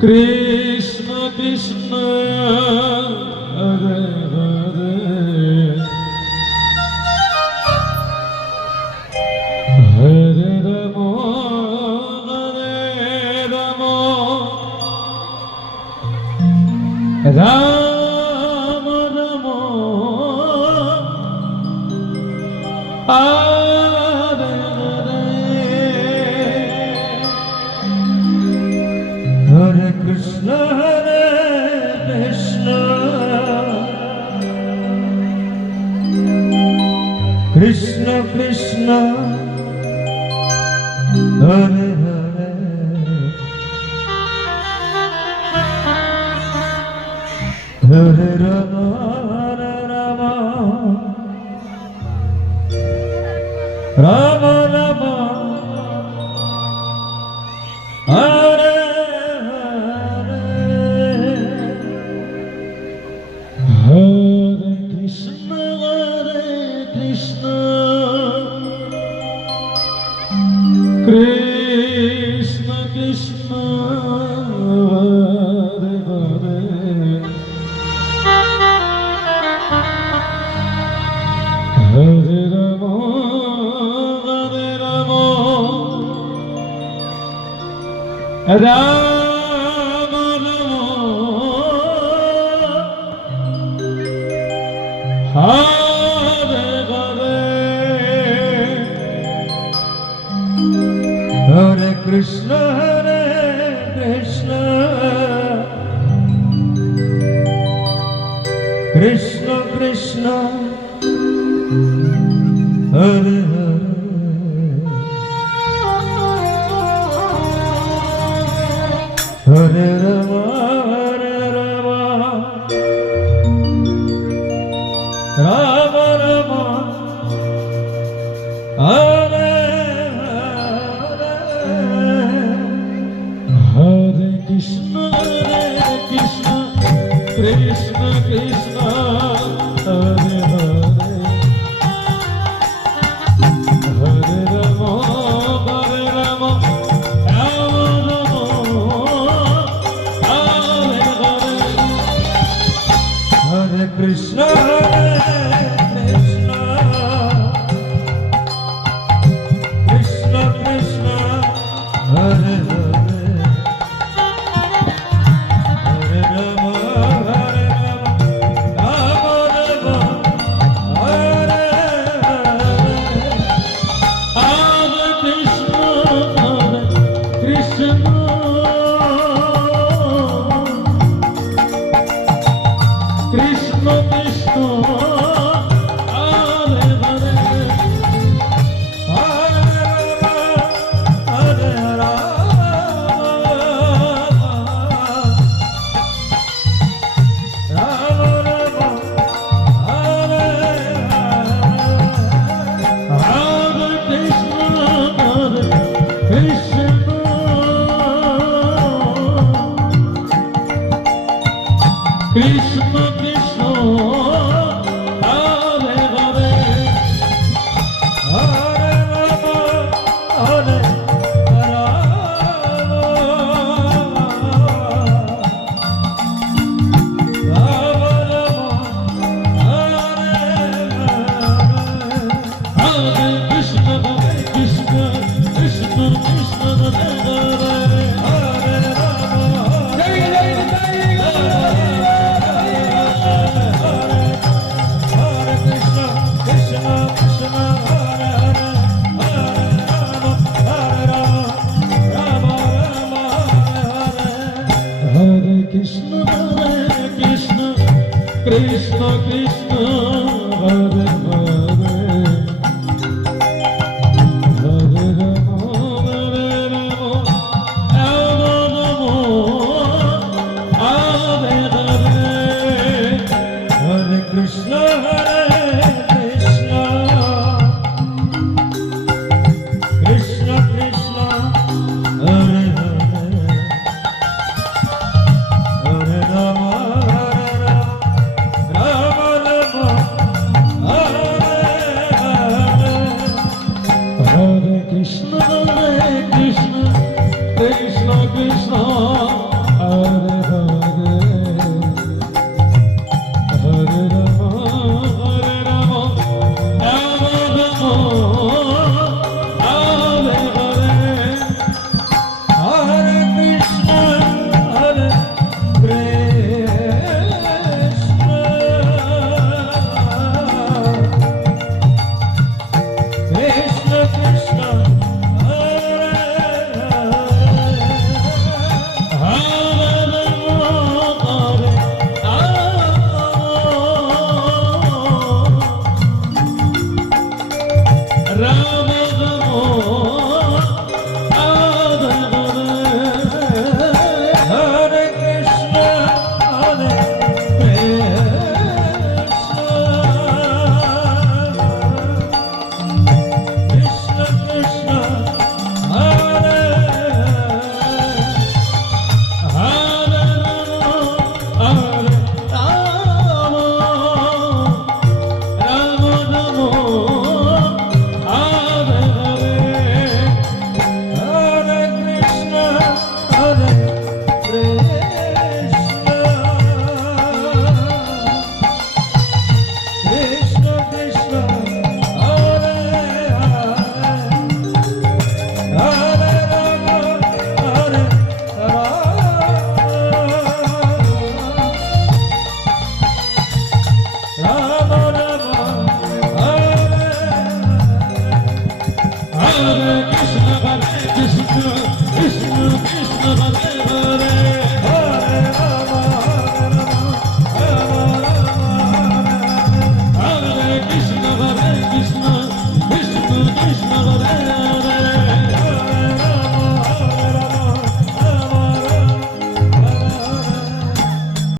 Krishna Krishna Hare Hare Hare Ram Hare Ram Ram Ram Hare Hare Hare Krishna Hare Krishna Krishna Krishna Hare Hare Hare Ram Hare Ram Ram Ram Hare Hare Hare Krishna Krishna Krishna Hare Hare Hare Ram Ram Ram Hare Hare Hare Krishna Krishna Krishna Krishna Hare Hare Hare Ram Ram Ram Hare Hare Hare Krishna Krishna Krishna Krishna Hare Hare Hare Ram Hare Ram Ram Ram Hare Hare Hare Krishna Krishna Krishna Krishna Hare Hare Hare Ram Hare Ram Ram Ram Hare Hare Hare Krishna Krishna Krishna Krishna Hare Hare Hare Krishna Krishna Hare Hare Hare Ram Hare Ram Hare Krishna Krishna Krishna Krishna Hare Hare Hare Ram Joy Joy Krishna Krishna Krishna Krishna Hare Hare Hare Ram Hare Ram Ram Ram Hare Hare Hare Krishna Krishna Krishna Krishna Hare Hare Hare Ram Ram Ram Krishna Hare